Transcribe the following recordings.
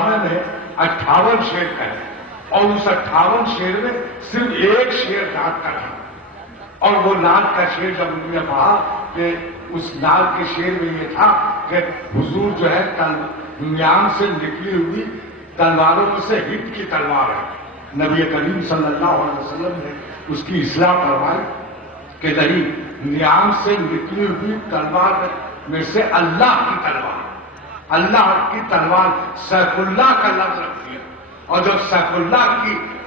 समय में 58 शेर कहे और उस 58 शेर में सिर्फ एक शेर नाग का था। और वो नाग का शेर जब उन्होंने कहा कि उस नाग के शेर में ये था कि हुजूर जो है म्यान से निकली हुई तलवारों में से हिट की तलवार है। नबी करीम सल्लल्लाहु अलैहि वसल्लम ने उसकी इस्लाह करवाई कि नहीं, म्यान से निकली हुई तलवार में से अल्लाह की तलवार, अल्लाह की तलवार सैफुल्लाह का लफ्ज रख दिया। और जब सैफुल्लाह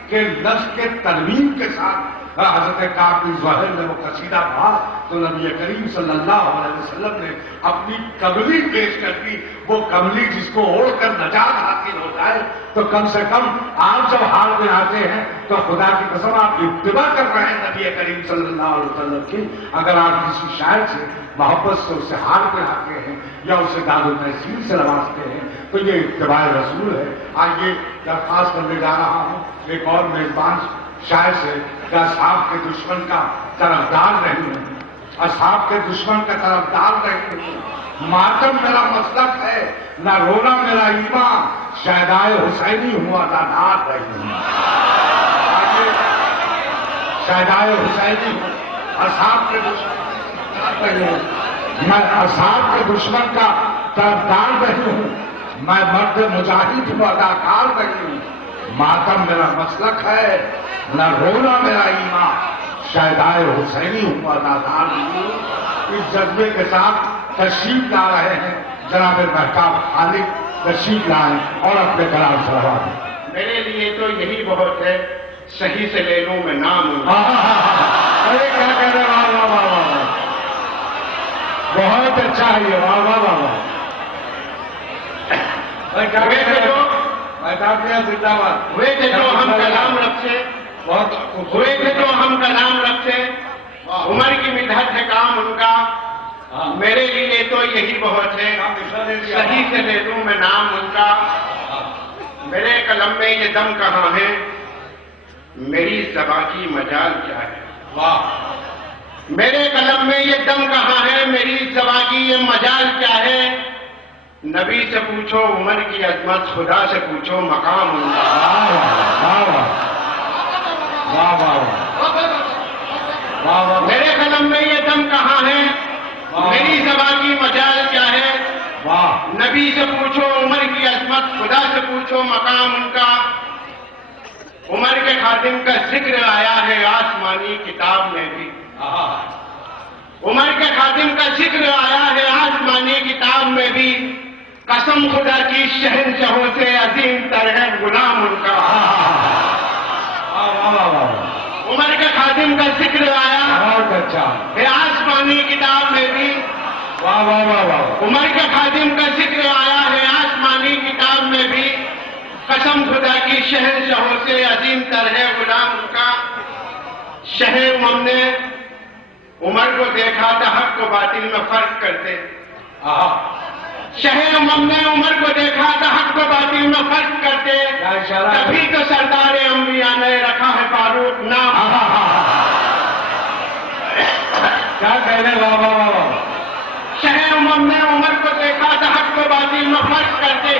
के लफ्ज के तरमीम के साथ हजरत काब बिन ज़ुहैर ने वो कसीदा पढ़ा तो नबी करीम सल्लल्लाहु अलैहि वसल्लम ने अपनी कमली पेश कर दी। वो कमली जिसको ओढ़कर नजात हासिल हो जाए, तो कम से कम आप जब हाल में आते हैं तो खुदा की कसम आप इत्तिबा कर रहे हैं नबी करीम सल्लल्लाहु अलैहि वसल्लम की। अगर आप किसी शायर से मोहब्बत से उससे हाल में आते हैं या उसे दादुल तहसील से नवाजते हैं तो ये इत्तिबा रसूल है। आइए दरख्वास्त करने जा रहा हूँ एक और मेजबान शायर से, असहाब के दुश्मन का तरफदार नहीं हूं, असहाब के दुश्मन का तरफदार नहीं हूं। मातम मेरा मसलक है, ना रोना मेरा ईमान, शायदाए हुसैनी हूं, अदादार नहीं हूं। शायदाए हुसैनी हूं, असहाब के दुश्मन नहीं हूं, मैं असहाब के दुश्मन का तरफदार नहीं हूं। मैं मर्द मुजाहिद हूं, अदाकार नहीं हूं। मातम मेरा मसलक है, न रोना मेरा ईमान, शायदाए हुसैनी हूं, अदादार नहीं हूं। इस जज्बे के साथ तशरीफ ला रहे हैं जनाब महताब खालिद, तशरीफ लाएं और अपने कलाम सलवा दें। मेरे लिए तो यही बहुत है, सही से ले लूं मैं नाम। अरे क्या कह रहे, वाह वाह वाह वाह, बहुत अच्छा है ये, वाह वाह वाह वाह। क्या कह रहे हो महताब भैया, जिंदाबाद। हुए थे जो हम कलाम रखे, हुए थे जो हम कलाम रखे, उमर की मिदहत है काम उनका, मेरे लिए तो यही बहुत है, सही से ले लूं मैं नाम उनका। मेरे कलम में ये दम कहाँ है, मेरी ज़बां की मजाल क्या है। वाह। मेरे कलम में ये दम कहाँ है, मेरी ज़बां की ये मजाल क्या है। नबी से पूछो उमर की अजमत, खुदा से पूछो मकाम उनका। मेरे कलम में ये दम कहाँ है, मेरी ज़बां की मजाल क्या है। नबी से पूछो उमर की अजमत, खुदा से पूछो मकाम उनका। उमर के खातिम का जिक्र आया है आसमानी किताब में भी, उमर के खातिम का जिक्र आया है आसमानी किताब में भी। कसम खुदा की शहनशाहों से अजीम तर है गुलाम उनका। उमर के खातिम का जिक्र आया है आसमानी किताब में भी। उमर के खातिम का जिक्र आया है आसमानी किताब में भी। कसम खुदा की शहनशाहों से अजीम तर है गुलाम उनका। शहे उमम ने उमर को देखा था हक को बातिल में फर्क करते। शहे उमम ने उमर को देखा था हक को बातिल में फर्क करते। तभी तो सरदार अंबिया ने रखा है फारूक नाम। क्या कह रहे, वाह वाह वाह। शहे उमम ने उमर को देखा था हक को बातिल में फर्क करते।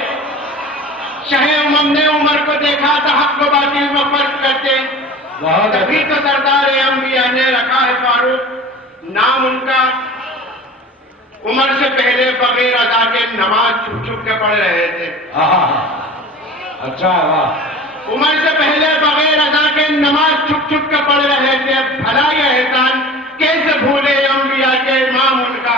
शहे उमम ने उमर को देखा था हक को बातिल में फर्क करते। तभी तो सरदार अंबिया ने रखा है फारूक नाम उनका। उमर से पहले बगैर अदा के नमाज छुप छुप के पढ़ रहे थे। अच्छा, वाह। उमर से पहले बगैर अदा के नमाज छुप छुप के पढ़ रहे थे। भला यह एहसान कैसे भूले अंबिया के इमाम उनका।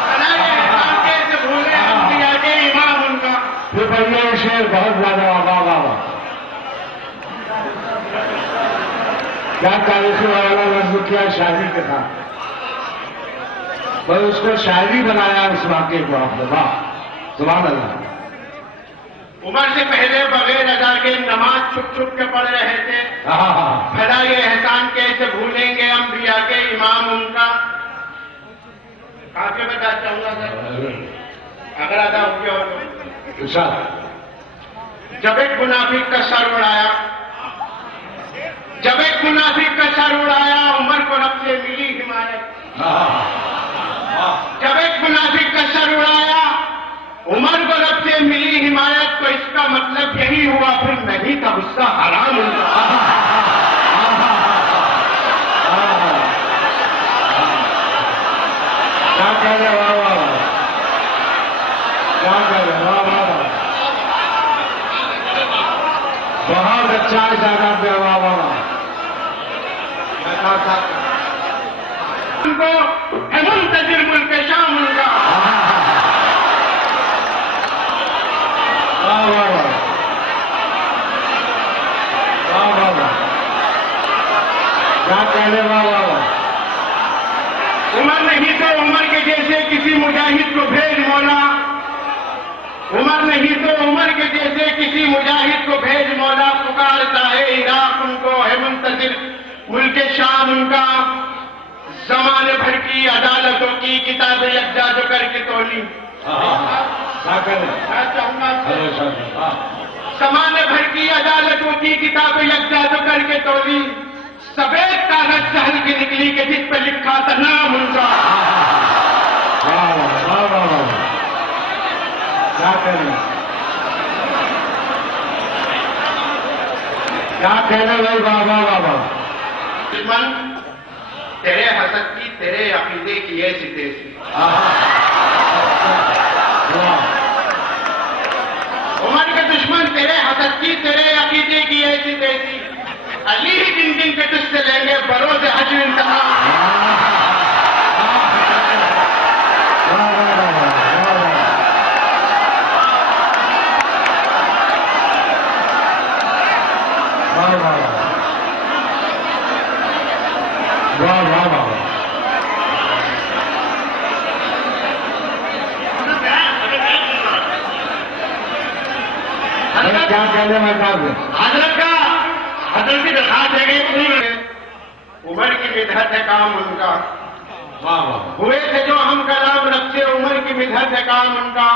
भला यह एहसान कैसे भूले अंबिया के इमाम उनका। ये बढ़िया शेर, बहुत ज्यादा, वाह वाह वाह। क्या तारीखी वाला लफ्ज किया शायरी के साथ, बस उसको शायरी बनाया उस वाक़े को आपने, वाह सुभान अल्लाह। उमर से पहले बगैर अदा के नमाज छुप छुप के पढ़ रहे थे। भला ये एहसान कैसे भूलेंगे अंबिया के इमाम उनका। काफी बता चाहूंगा सर, अगर अदा हो गया हो तो। जब एक मुनाफिक का सर उड़ाया, जब एक मुनाफिक का सर उड़ाया, उमर को रब से मिली हिमायत। जब एक मुनाफिक का सर उड़ाया, उमर को रब से मिली हिमायत। चाय ज्यादा पे वाह वाह वाह उनको मुंतजिर मुल्क शाम उनका वाह वाह वाह वाह वाह वाह क्या कहने वाह वाह वाह उमर नहीं तो उमर के जैसे किसी मुजाहिद को भेज मौला, उमर नहीं तो उमर के जैसे किसी मुजाहिद को भेज मौला, पुकारता है इराक उनको है मुंतजिर मुल्क शाम उनका। जमाने भर की अदालतों की किताबें यकजा जो करके तोली, मैं चाहूंगा जमाने भर की अदालतों की किताबें यकजा जो करके तोली, सफेद कागज चहल की निकली कि जिस पर लिखा था नाम उनका। वाह वाह वाह वाह क्या कहने, क्या कहने भाई वाह वाह वाह वाह। दुश्मन तेरे हसद की तेरे अकीदे की ऐसी तेजी, उमर के दुश्मन तेरे हसद की तेरे अकीदे की ऐसी तेजी, अली ही दिन दिन के तुझसे लेंगे बरोज़ हश्र इंतकाम। वाह वाह वाह क्या कहने में हजरत की दरखास्त है कि उमर की मिदहत है काम उनका। वाह वाह हुए थे जो हम कलाम रखते उमर की मिदहत है काम उनका।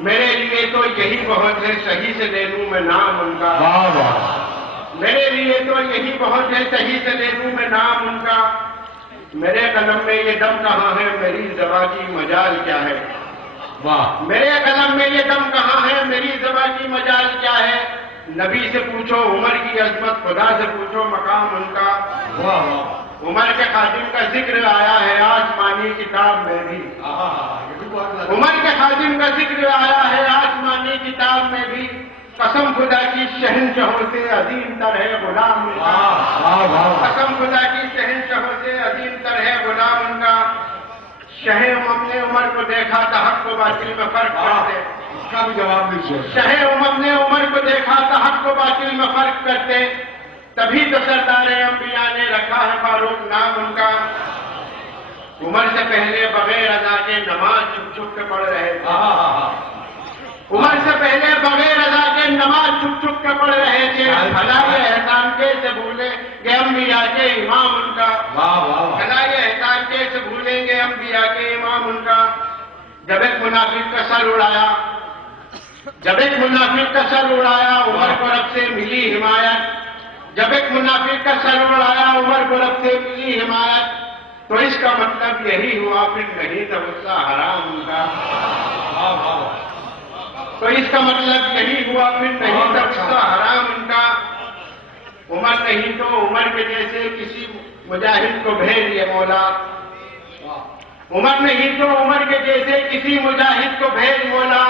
मेरे लिए तो यही बहुत है सही से ले लूं मैं नाम उनका। वाह वाह मेरे लिए तो यही बहुत है सही से ले लूं मैं नाम उनका। मेरे कलम में ये दम कहाँ है मेरी ज़बां की मजाल क्या है। वाह मेरे कलम में ये दम कहाँ है मेरी ज़बां की मजाल क्या है। नबी से पूछो उमर की अजमत, खुदा से पूछो मकाम उनका। वाह वाह उमर के खादिम का जिक्र आया है आसमानी किताब में भी। उमर के खादिम का जिक्र आया है आसमानी किताब में भी। कसम खुदा की शहनशाहों से अजीम तर है गुलाम उनका। कसम खुदा की शहनशाहों से अजीम तर है गुलाम उनका। शहे उमम ने उमर को देखा था हक को बातिल में फर्क करते। इसका भी जवाब दीजिए। शहे उमम ने उमर को देखा था हक को बातिल में फर्क करते। तभी तो सरदार अंबिया ने रखा है फारूक नाम उनका। उमर से पहले बगैर अदा के नमाज छुप छुप के पढ़ रहे थे। उमर से पहले बगैर अदा के नमाज छुप छुप के पढ़ रहे थे। भलाई एहसान कैसे भूले गए अंबिया के इमाम उनका। भलाई एहसान कैसे भूलेंगे अंबिया के इमाम उनका। जब एक मुनाफिक का सर उड़ाया, जब एक मुनाफिक का सर उड़ाया उमर को रब से मिली हिमायत। जब एक मुनाफिक का सर उड़ाया उमर को रब से मिली हिमायत। तो इसका मतलब यही हुआ फिर नहीं था गुस्सा हराम उनका। तो इसका मतलब यही हुआ फिर नहीं था गुस्सा हराम उनका। उमर नहीं तो उमर के जैसे किसी मुजाहिद को भेज ये मौला। उमर नहीं तो उमर के जैसे किसी मुजाहिद को भेज मौला।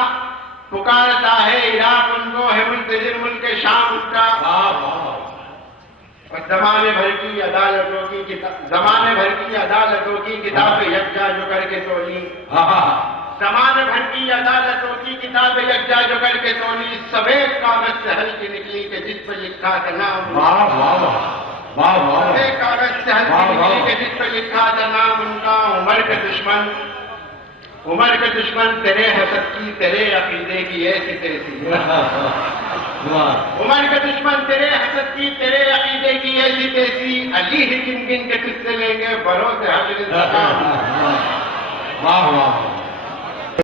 पुकारता है इराक उनको है मुंतजिर मुल्क शाम उनका। और जमाने भर की अदालतों की किताबें यकजा जो करके तोली। जमाने भर की अदालतों की किताबें यकजा जो करके तोली। सफेद कागज चहल की निकली के जिस पर लिखा था नाम। सफेद कागज चहल की निकली के जिस पर लिखा था नाम उनका। उमर के दुश्मन तेरे हसद की तेरे अकीदे की ऐसी तैसी। उमर के दुश्मन तेरे हसद की तेरे अकीदे की ऐसी तैसी। अली ही गिन गिन के तुझसे लेंगे बरोज़ हश्र इंतकाम। वाह वाह